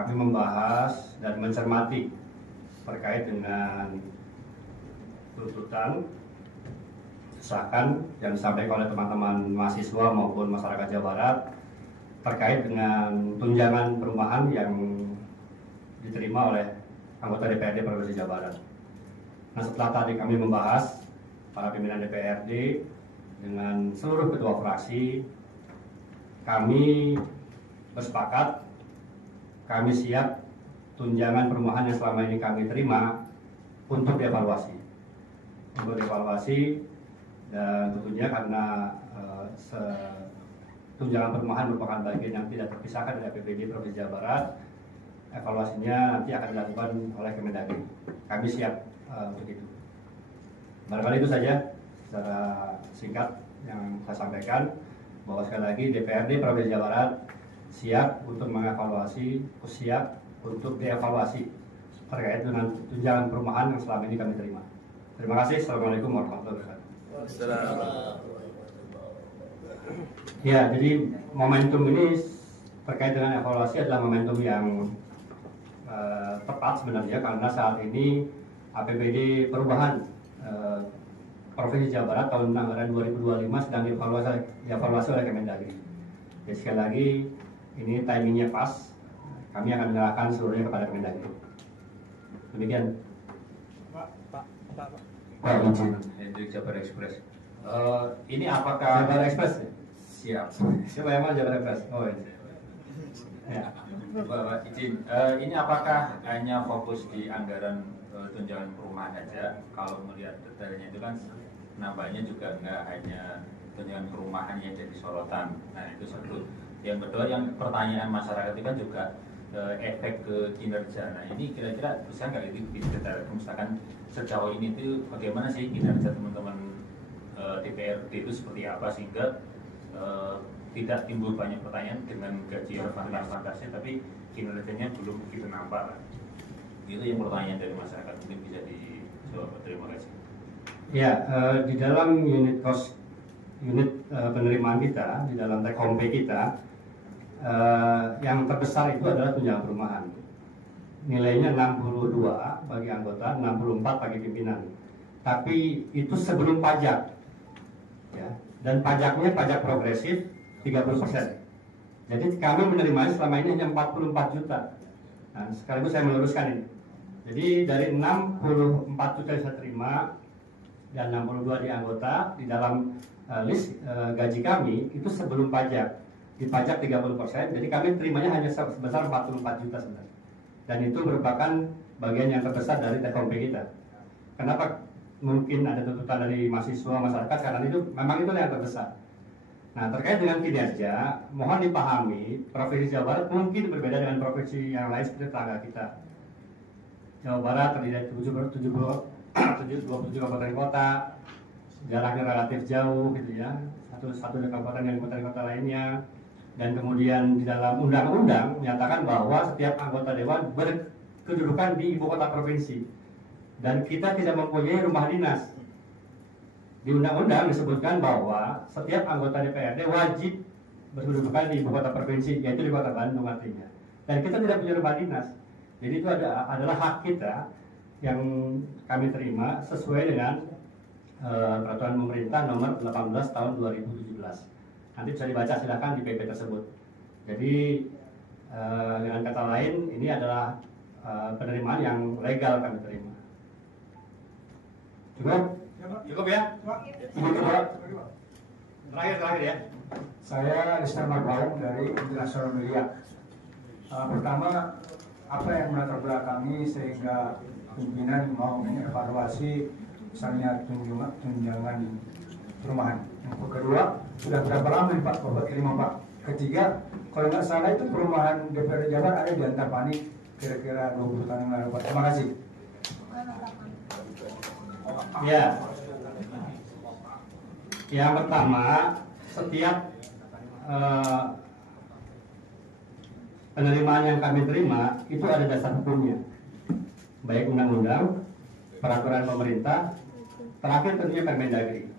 kami membahas dan mencermati terkait dengan tuntutan desakan yang disampaikan oleh teman-teman mahasiswa maupun masyarakat Jawa Barat terkait dengan tunjangan perumahan yang diterima oleh anggota DPRD Provinsi Jawa Barat. Nah, setelah tadi kami membahas, para pimpinan DPRD dengan seluruh ketua fraksi, kami bersepakat, kami siap tunjangan perumahan yang selama ini kami terima untuk dievaluasi. Untuk dievaluasi, dan tentunya karena tunjangan perumahan merupakan bagian yang tidak terpisahkan dari APBD Provinsi Jawa Barat, evaluasinya nanti akan dilakukan oleh Kemendagri. Kami siap untuk itu. Barangkali itu saja secara singkat yang saya sampaikan, bahwa sekali lagi DPRD Provinsi Jawa Barat siap untuk mengevaluasi, siap untuk dievaluasi terkait dengan tunjangan perumahan yang selama ini kami terima. Terima kasih. Assalamualaikum warahmatullahi wabarakatuh. Ya, jadi momentum ini terkait dengan evaluasi adalah momentum yang tepat sebenarnya, karena saat ini APBD perubahan Provinsi Jawa Barat tahun anggaran 2025 sedang dievaluasi oleh Kemendagri. Jadi sekali lagi ini timingnya pas, kami akan menyerahkan seluruhnya kepada Kemendagri. Demikian. Pak izin, Hendrik Jabar Express. Ini apakah Jabar Express? Siap. Siapa yang mau Jabar Express? Oh ini. Ya. Bapak izin, ini apakah hanya fokus di anggaran tunjangan perumahan saja? Kalau melihat detailnya itu kan nampaknya juga nggak hanya tunjangan perumahan yang jadi sorotan. Nah itu satu. Yang kedua, yang pertanyaan masyarakat itu kan juga efek ke kinerja. Nah ini kira-kira bisa nggak itu didetailkan, misalkan sejauh ini itu bagaimana sih kinerja teman-teman DPRD itu seperti apa, sehingga tidak timbul banyak pertanyaan dengan gaji yang fantastis tapi kinerjanya belum begitu nampak. Itu yang pertanyaan dari masyarakat, mungkin bisa dijawab. Terima kasih. Ya, di dalam unit penerimaan kita, di dalam take home pay kita, yang terbesar itu adalah tunjangan perumahan. Nilainya 62 bagi anggota, 64 bagi pimpinan. Tapi itu sebelum pajak, ya. Dan pajaknya pajak progresif 30%. Jadi kami menerima selama ini hanya 44 juta. Nah, sekaligus saya meluruskan ini. Jadi dari 64 juta yang saya terima dan 62 di anggota, di dalam list gaji kami itu sebelum pajak, dipajak 30%. Jadi kami terimanya hanya sebesar 44 juta sebenarnya. Dan itu merupakan bagian yang terbesar dari take home pay kita. Kenapa mungkin ada tuntutan dari mahasiswa, masyarakat, karena itu memang itu yang terbesar. Nah, terkait dengan kinerja, mohon dipahami, Provinsi Jawa Barat mungkin berbeda dengan provinsi yang lain seperti tetangga kita. Jawa Barat terdiri dari 27 kabupaten kota, jaraknya relatif jauh gitu ya, satu kabupaten dengan kabupaten kota lainnya. Dan kemudian di dalam undang-undang menyatakan bahwa setiap anggota dewan berkedudukan di ibu kota provinsi, dan kita tidak mempunyai rumah dinas. Di undang-undang disebutkan bahwa setiap anggota DPRD wajib berkedudukan di ibu kota provinsi, yaitu di kota Bandung artinya. Dan kita tidak punya rumah dinas. Jadi itu adalah hak kita yang kami terima sesuai dengan peraturan pemerintah nomor 18 tahun 2017. Nanti bisa dibaca silakan di PP tersebut. Jadi dengan kata lain, ini adalah penerimaan yang legal kami terima. Cukup ya? Terakhir ya. Saya Rizky Marbaum dari International Media. Pertama, apa yang melatar belakangi sehingga pimpinan mau mengevaluasi misalnya tunjangan perumahan? Yang kedua, sudah berapa lama nih Pak Bapak terima Pak? Ketiga, kalau nggak salah itu perumahan DPRD Jabar ada di Antapani kira-kira 20 tahun yang lalu Pak. Terima kasih. Ya. Yang pertama, setiap penerimaan yang kami terima itu ada dasar hukumnya, baik undang-undang, peraturan pemerintah, terakhir tentunya Permendagri.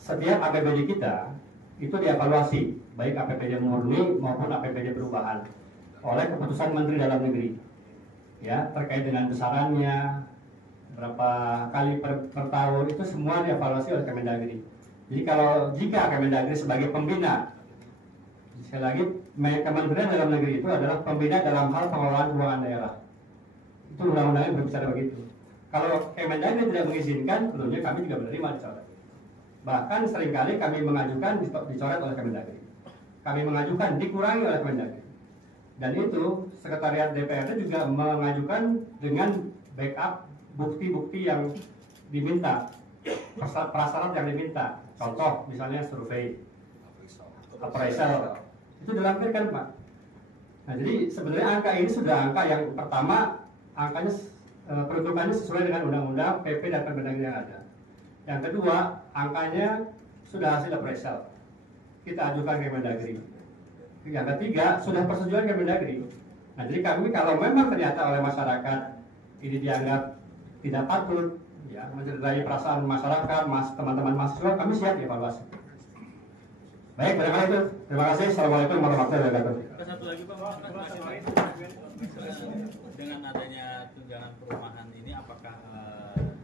Setiap APBD kita itu dievaluasi, baik APBD murni maupun APBD perubahan. oleh keputusan Menteri Dalam Negeri, ya, terkait dengan besarannya, berapa kali per tahun, itu semua dievaluasi oleh Kemendagri. Jadi jika Kemendagri sebagai pembina, sekali lagi, Kementerian Dalam Negeri itu adalah pembina dalam hal pengelolaan keuangan daerah. Itu undang-undangnya berbicara begitu. Kalau Kemendagri tidak mengizinkan, tentunya kami juga menerima dicoret. Bahkan seringkali kami mengajukan dicoret oleh Kemendagri. Kami mengajukan dikurangi oleh Kemendagri. Dan itu Sekretariat DPRD juga mengajukan dengan backup bukti-bukti yang diminta, prasyarat yang diminta. Contoh misalnya survei, appraisal, itu dilampirkan Pak. Nah jadi sebenarnya angka ini sudah angka yang pertama, angkanya peruntukannya sesuai dengan undang-undang, PP dan Permendagri yang ada. Yang kedua, angkanya sudah hasil appraisal, kita ajukan ke Kemendagri. Yang ketiga, sudah persetujuan Kemendagri. Nah jadi kami kalau memang ternyata oleh masyarakat ini dianggap tidak patut, ya, mencederai perasaan masyarakat, teman-teman mahasiswa, kami siap dievaluasi. Baik, barangkali itu. Terima kasih. Assalamualaikum warahmatullahi wabarakatuh. Satu lagi Pak, dengan adanya tunjangan perumahan ini, apakah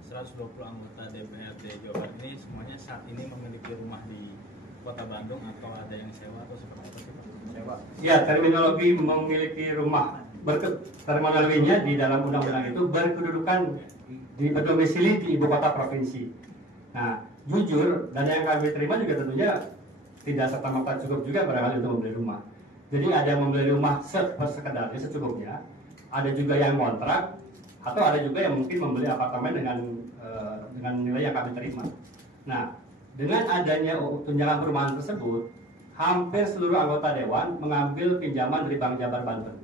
120 anggota DPRD Jawa Barat ini semuanya saat ini memiliki rumah di Kota Bandung atau ada yang sewa atau seperti apa sih Pak? Sewa. Ya, terminologi memiliki rumah, terminologinya di dalam undang-undang itu berkedudukan berdomisili di ibu kota provinsi. Nah, jujur, dan yang kami terima juga tentunya tidak serta-merta cukup juga barangkali untuk membeli rumah. Jadi ada yang membeli rumah sekedarnya, secukupnya. Ada juga yang kontrak, atau ada juga yang mungkin membeli apartemen dengan nilai yang kami terima. Nah, dengan adanya tunjangan perumahan tersebut, hampir seluruh anggota dewan mengambil pinjaman dari Bank Jabar Banten.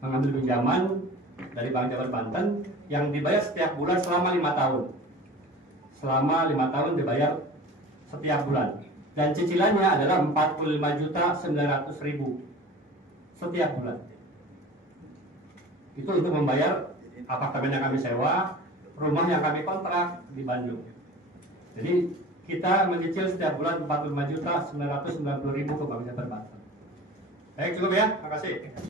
Mengambil pinjaman dari Bank Jabar Banten yang dibayar setiap bulan selama 5 tahun. Selama 5 tahun dibayar setiap bulan. Dan cicilannya adalah 45.900.000 setiap bulan. Itu untuk membayar apartemen yang kami sewa, rumah yang kami kontrak di Bandung. Jadi kita mencicil setiap bulan 45.990.000 ke Bank Jabar Banten. Baik, cukup ya. Terima kasih.